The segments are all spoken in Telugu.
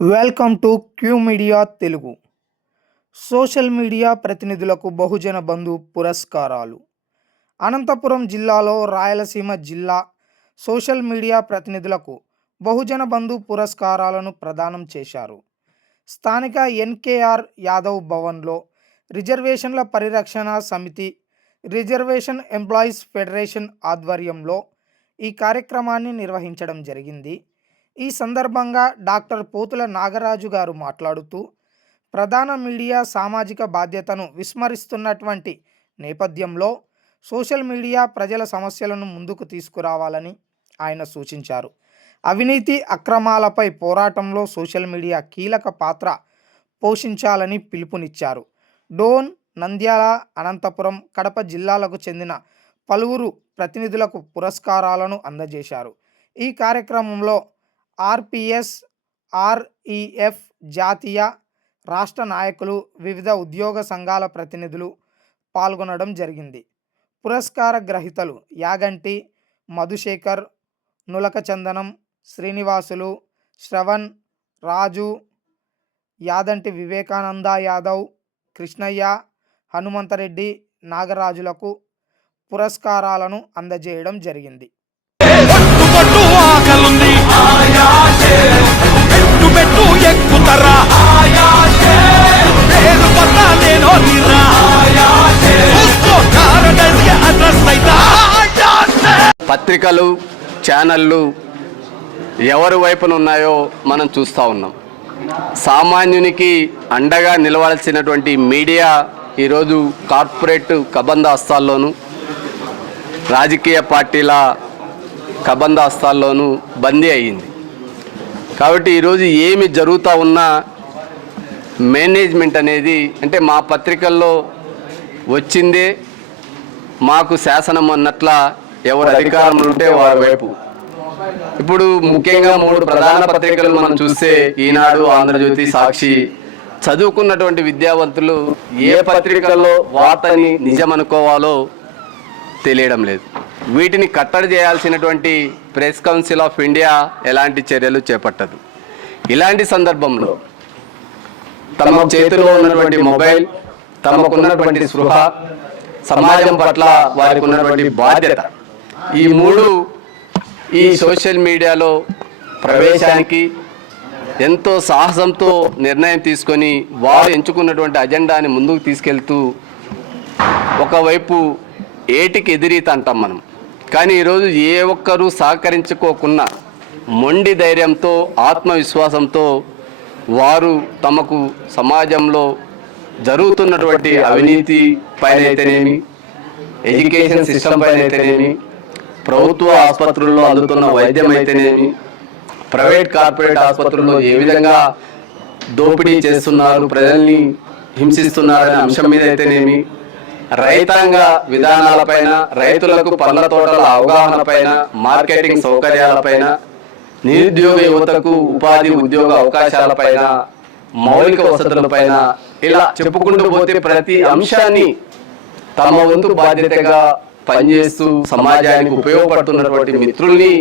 Welcome to Q media Telugu. Social media ప్రతినిధులకు బహుజన బంధు పురస్కారాలు. అనంతపురం జిల్లాలో రాయలసీమ జిల్లా సోషల్ మీడియా ప్రతినిధులకు బహుజన బంధు పురస్కారాలను ప్రదానం చేశారు. స్థానిక ఎన్కేఆర్ యాదవ్ భవన్లో రిజర్వేషన్ల పరిరక్షణ సమితి, రిజర్వేషన్ ఎంప్లాయీస్ ఫెడరేషన్ ఆధ్వర్యంలో ఈ కార్యక్రమాన్ని నిర్వహించడం జరిగింది. ఈ సందర్భంగా డాక్టర్ పోతుల నాగరాజు గారు మాట్లాడుతూ, ప్రధాన మీడియా సామాజిక బాధ్యతను విస్మరిస్తున్నటువంటి నేపథ్యంలో సోషల్ మీడియా ప్రజల సమస్యలను ముందుకు తీసుకురావాలని ఆయన సూచించారు. అవినీతి అక్రమాలపై పోరాటంలో సోషల్ మీడియా కీలక పాత్ర పోషించాలని పిలుపునిచ్చారు. డోన్, నంద్యాల, అనంతపురం, కడప జిల్లాలకు చెందిన పలువురు ప్రతినిధులకు పురస్కారాలను అందజేశారు. ఈ కార్యక్రమంలో ఆర్పిఎస్, ఆర్ఈఎఫ్ జాతీయ, రాష్ట్ర నాయకులు, వివిధ ఉద్యోగ సంఘాల ప్రతినిధులు పాల్గొనడం జరిగింది. పురస్కార గ్రహీతలు యాగంటి మధుశేఖర్, నులక చందనం, శ్రీనివాసులు, శ్రవణ్, రాజు, యాదంటి వివేకానంద యాదవ్, కృష్ణయ్య, హనుమంతరెడ్డి, నాగరాజులకు పురస్కారాలను అందజేయడం జరిగింది. పత్రికలు, ఛానళ్ళు ఎవరి వైపున ఉన్నాయో మనం చూస్తూ ఉన్నాం. సామాన్యునికి అండగా నిలవాల్సినటువంటి మీడియా ఈరోజు కార్పొరేట్ కబంధ హస్తాల్లోనూ, రాజకీయ పార్టీల కబంధ హస్తాల్లోనూ బందీ అయ్యింది. కాబట్టి ఈరోజు ఏమి జరుగుతూ ఉన్నా మేనేజ్మెంట్ అనేది, అంటే మా పత్రికల్లో వచ్చిందే మాకు శాసనం అన్నట్ల ఎవరు అధికారం ఉంటే వారి వైపు. ఇప్పుడు ముఖ్యంగా 3 ప్రధాన పత్రికలు మనం చూస్తే ఈనాడు, ఆంధ్రజ్యోతి, సాక్షి, చదువుకున్నటువంటి విద్యావంతులు ఏ పత్రికల్లో వార్తని నిజమనుకోవాలో తెలియడం లేదు. వీటిని కట్టడి చేయాల్సినటువంటి ప్రెస్ కౌన్సిల్ ఆఫ్ ఇండియా ఎలాంటి చర్యలు చేపట్టదు. ఇలాంటి సందర్భంలో తమ చేతిలో ఉన్నటువంటి మొబైల్, తమకున్నటువంటి స్పృహ, సమాజం పట్ల వారికి ఉన్నటువంటి బాధ్యత, ఈ 3 ఈ సోషల్ మీడియాలో ప్రవేశానికి ఎంతో సాహసంతో నిర్ణయం తీసుకొని వారు ఎంచుకున్నటువంటి అజెండాని ముందుకు తీసుకెళ్తూ, ఒకవైపు ఏటికి ఎదిరీత అంటాం మనం, కానీ ఈరోజు ఏ ఒక్కరూ సహకరించుకోకున్నా మొండి ధైర్యంతో, ఆత్మవిశ్వాసంతో వారు తమకు సమాజంలో జరుగుతున్నటువంటి అవినీతి పైన అయితేనేమి, ఎడ్యుకేషన్ సిస్టమ్ పైన అయితేనేమి, ప్రభుత్వ ఆసుపత్రుల్లో అందుతున్న వైద్యం అయితేనేమి, ప్రైవేట్ కార్పొరేట్ ఆసుపత్రుల్లో ఏ విధంగా దోపిడీ చేస్తున్నారు, ప్రజల్ని హింసిస్తున్నారనే అంశం మీద అయితేనేమి, రైతాంగ విధానాలపైన, రైతులకు పండ్ల తోటల అవగాహన పైన, మార్కెటింగ్ సౌకర్యాలపైన, నిరుద్యోగ యువతకు ఉపాధి ఉద్యోగ అవకాశాలపైన, మౌలిక వసతులపైన, ఇలా చెప్పుకుంటూ పోతే ప్రతి అంశాన్ని తమ వంతు బాధ్యతగా పనిచేస్తూ సమాజానికి ఉపయోగపడుతున్నటువంటి మిత్రుల్ని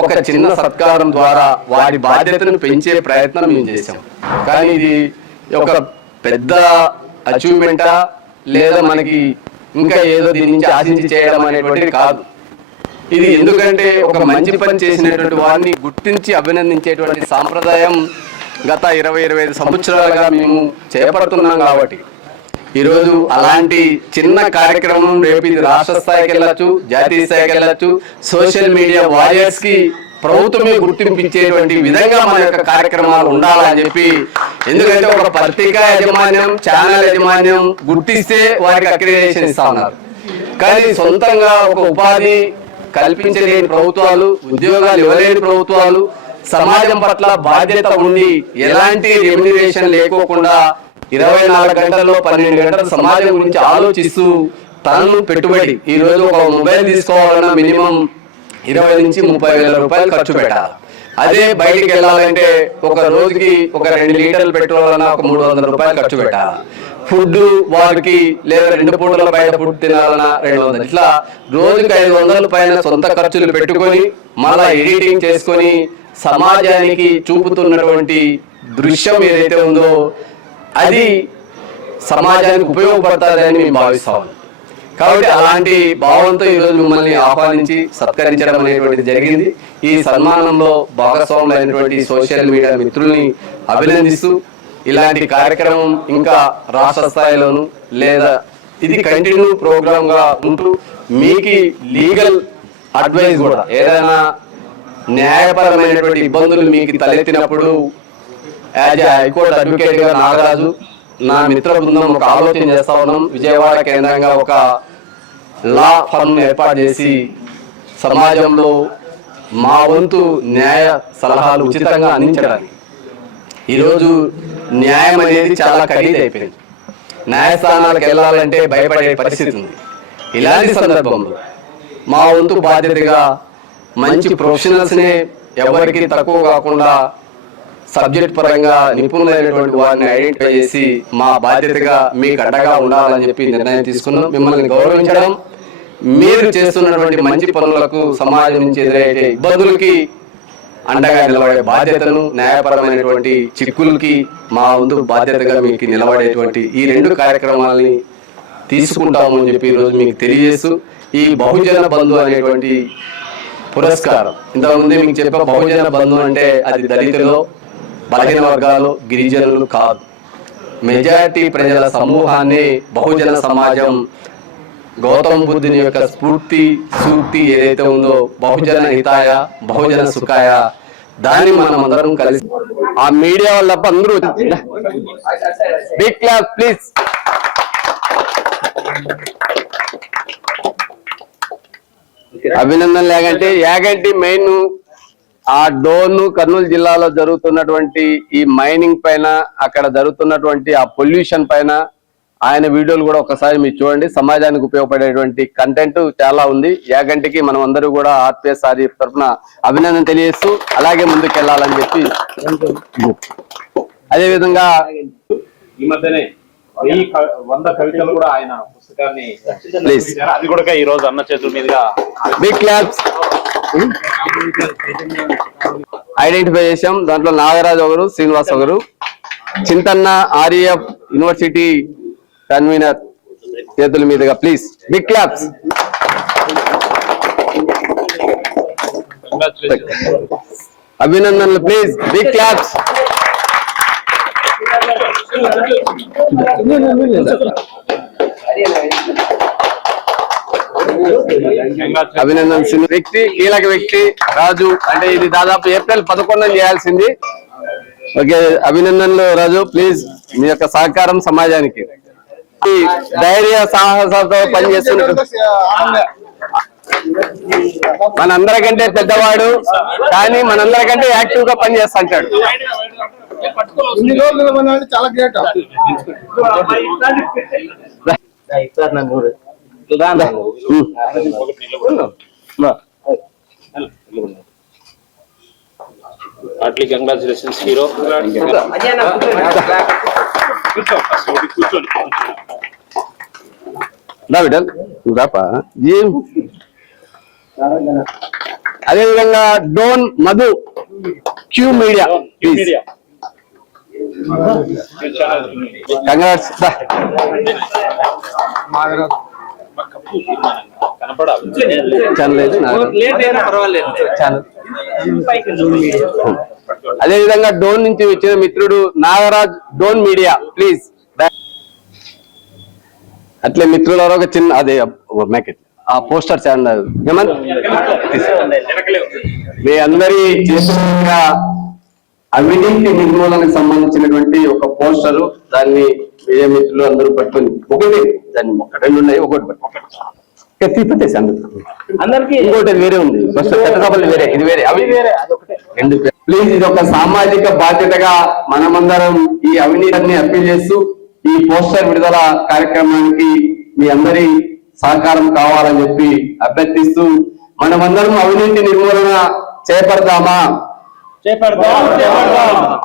ఒక చిన్న సత్కారం ద్వారా వారి బాధ్యతను పెంచే ప్రయత్నం మేము చేశాం. కానీ ఇది ఒక పెద్ద అచీవ్మెంటా లేదా మనకి ఇంకా ఏదో దీని నుంచి ఆశించి చేయడం అనేటువంటిది కాదు. ఇది ఎందుకంటే ఒక మంచి పని చేసినటువంటి వారిని గుర్తించి అభినందించేటువంటి సాంప్రదాయం గత 20-25 సంవత్సరాలుగా మేము చేపడుతున్నాం. కాబట్టి ఈరోజు అలాంటి చిన్న కార్యక్రమం రేపు ఇది రాష్ట్ర స్థాయికి వెళ్ళచ్చు, జాతీయ స్థాయికి వెళ్ళచ్చు. సోషల్ మీడియా వారియర్స్కి ప్రభుత్వమే గుర్తింపించేటువంటి విధంగా మన యొక్క కార్యక్రమాలు ఉండాలని చెప్పి, ఎందుకంటే ఒక పత్రికా యాజమాన్యం, ఛానల్ యాజమాన్యం గుర్తిస్తే వారికి అక్రిడిటేషన్ ఇస్తా ఉన్నారు. కానీ సొంతంగా ఒక ఉపాధి కల్పించలేని ప్రభుత్వాలు, ఉద్యోగాలు ఇవ్వలేని ప్రభుత్వాలు, సమాజం పట్ల బాధ్యత ఉండి ఎలాంటి రెమ్యునరేషన్ లేకోకుండా 24 గంటల్లో 12 గంటలు సమాజం గురించి ఆలోచిస్తూ తనను పెట్టుబడి, ఈరోజు ఒక మొబైల్ తీసుకోవాలన్నా మినిమం 20 నుంచి 30 వేల రూపాయలు ఖర్చు పెట్టాలి. అదే బయటికి వెళ్ళాలంటే ఒక రోజుకి ఒక 2 లీటర్లు పెట్రోల్ అన్నా ఒక 300 రూపాయలు ఖర్చు పెట్టాలి. ఫుడ్ వారికి లేదా 2 పూటల బయట ఫుడ్ తినాలన్నా 200, ఇట్లా రోజుకి 500 పైన సొంత ఖర్చులు పెట్టుకొని మళ్ళా ఎడిటింగ్ చేసుకొని సమాజానికి చూపుతున్నటువంటి దృశ్యం ఏదైతే ఉందో అది సమాజానికి ఉపయోగపడుతుందని మేము భావిస్తాం. కాబట్టి అలాంటి భావంతో ఈరోజు మిమ్మల్ని ఆహ్వానించి సత్కరించడం అనేటువంటిది జరిగింది. ఈ సన్మానంలో భాగస్వాములైనటువంటి సోషల్ మీడియా మిత్రుల్ని అభినందిస్తూ ఇలాంటి కార్యక్రమం ఇంకా రాష్ట్ర స్థాయిలోను లేదా ఇది కంటిన్యూ ప్రోగ్రామ్ గా ఉంటూ మీకు లీగల్ అడ్వైస్ కూడా ఏదైనా న్యాయపరమైనటువంటి ఇబ్బందులు మీకు తలెత్తినప్పుడు యాజ్ ఏ హైకోర్టు అడ్వకేట్ గా నాగరాజు నా మిత్ర బృందం ఒక ఆలోచన చేస్తా ఉన్నాం. విజయవాడ కేంద్రంగా ఒక లా ఫర్మ్ ఏర్పాటు చేసి సమాజంలో మా వంతు న్యాయ సలహాలు ఉచితంగా అందించడానికి. ఈరోజు న్యాయం అనేది చాలా ఖరీదైపోయింది. న్యాయస్థానాలకు వెళ్ళాలంటే భయపడే పరిస్థితి ఉంది. ఇలాంటి సందర్భంలో మా వంతు బాధ్యతగా మంచి ప్రొఫెషనల్స్నే ఎవరికి తక్కువ కాకుండా సబ్జెక్ట్ పరంగా నిపుణులైనటువంటి వారిని ఐడెంటిఫై చేసి మా బాధ్యతగా మీకు అండగా ఉండాలని చెప్పి నిర్ణయం తీసుకున్నాం. మిమ్మల్ని గౌరవించడం, మీరు చేస్తున్నటువంటి మంచి పనులకు సమాజం నుంచి ఎదురయ్యే ఇబ్బందులకి అండగా నిలబడే బాధ్యతను, న్యాయపరమైనటువంటి చిక్కులకి మా వంతు బాధ్యతగా మీకు నిలబడేటువంటి ఈ 2 కార్యక్రమాలని తీసుకుంటామని చెప్పి ఈరోజు మీకు తెలియజేస్తూ ఈ బహుజన బంధు అనేటువంటి పురస్కారం ఇంతకుముందే మీకు చెప్పే బహుజన బంధు అంటే అది దళితులు, బలహీన వర్గాలు, గిరిజనులు కాదు. మెజారిటీ ప్రజల సమూహాన్ని బహుజన సమాజం గౌతమ బుద్ధుని యొక్క స్ఫూర్తి సూక్తి ఏదైతే ఉందో బహుజన హితాయ బహుజన సుఖాయ, దాన్ని మనం అందరం కలిసి ఆ మీడియా వాళ్ళ తప్ప అందరూ బిగ్ క్లాస్ ప్లీజ్. అభినందనలు. యాగంటి మెయిన్ ఆ డోన్ కర్నూలు జిల్లాలో జరుగుతున్నటువంటి ఈ మైనింగ్ పైన, అక్కడ జరుగుతున్నటువంటి ఆ పొల్యూషన్ పైన ఆయన వీడియోలు కూడా ఒకసారి మీరు చూడండి. సమాజానికి ఉపయోగపడేటువంటి కంటెంట్ చాలా ఉంది. యాగంటికి మనం అందరూ కూడా ఆర్పిఎస్ ఆర్ఎఫ్ తరఫున అభినందన తెలియజేస్తూ అలాగే ముందుకు వెళ్ళాలని చెప్పి, అదే విధంగా ఈ మధ్యనే 100 కవితలు కూడా ఆయన పుస్తకాన్ని అది కూడా ఈ రోజు అన్న చేతుల మీదుగా బిగ్ క్లాప్స్ ఐడెంటిఫై చేశాం. దాంట్లో నాగరాజు ఒకరు, శ్రీనివాస్ ఒకరు, చింతన్న ఆర్ఎఫ్ యూనివర్సిటీ కన్వీనర్ చేతుల మీదుగా ప్లీజ్ బిగ్ క్లాప్స్. అభినందనలు ప్లీజ్ బిగ్ క్లాప్స్. అభినందన వ్యక్తి, కీలక వ్యక్తి రాజు. అంటే ఇది దాదాపు ఏప్రిల్ 11 చేయాల్సింది. ఓకే, అభినందనలు రాజు. ప్లీజ్ మీ యొక్క సహకారం సమాజానికి. ధైర్య సాహసంతో పనిచేస్తున్నట్టు మనందరికంటే పెద్దవాడు కానీ మనందరికంటే యాక్టివ్ గా పనిచేస్తాడు. చాలా గ్రేట్. Hartley congratulations hero. అదేవిధంగా Dhone Madhu Q media congrats. అదేవిధంగా డోన్ నుంచి వచ్చిన మిత్రుడు నాగరాజ్, డోన్ మీడియా ప్లీజ్. అట్లే మిత్రుల ఒక చిన్న అదే ఆ పోస్టర్ ఛానల్ మీ అందరి చేస్తున్న అవినీతి నిర్మూలనకు సంబంధించినటువంటి ఒక పోస్టరు, దాన్ని మీడియా మిత్రులు అందరూ పట్టుకొని ఒకటి, దాన్ని 2 ఉన్నాయి, ఒకటి పెట్టేసి అందరికి ఇంకోటి వేరే ఉంది, వేరే, ఇది వేరే, అవి వేరే, రెండు. ప్లీజ్ ఇది ఒక సామాజిక బాధ్యతగా మనమందరం ఈ అవినీతిని అప్పీల్ చేస్తూ ఈ పోస్టర్ విడుదల కార్యక్రమానికి మీ అందరి సహకారం కావాలని చెప్పి అభ్యర్థిస్తూ మనమందరం అవినీతి నిర్మూలన చేపడదామా.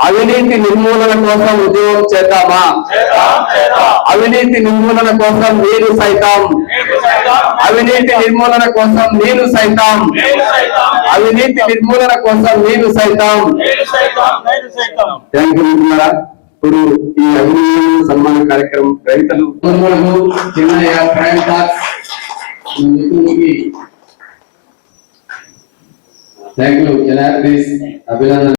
అవినీతి నిర్మూలన కోసం ఉద్యోగం చేద్దామా? అవినీతి నిర్మూలన కోసం నేను సైతం, అవినీతి నిర్మూలన కోసం నేను సైతం, అవినీతి నిర్మూలన కోసం నేను సైతం. థ్యాంక్ యూ మిత్రులారా. ఇప్పుడు ఈ అభినందన సన్మాన కార్యక్రమం రైతులు చిన్నయ్య ప్రైమ్ టాక్స్ మిత్రులకి థ్యాంక్ యూ. అభినందన.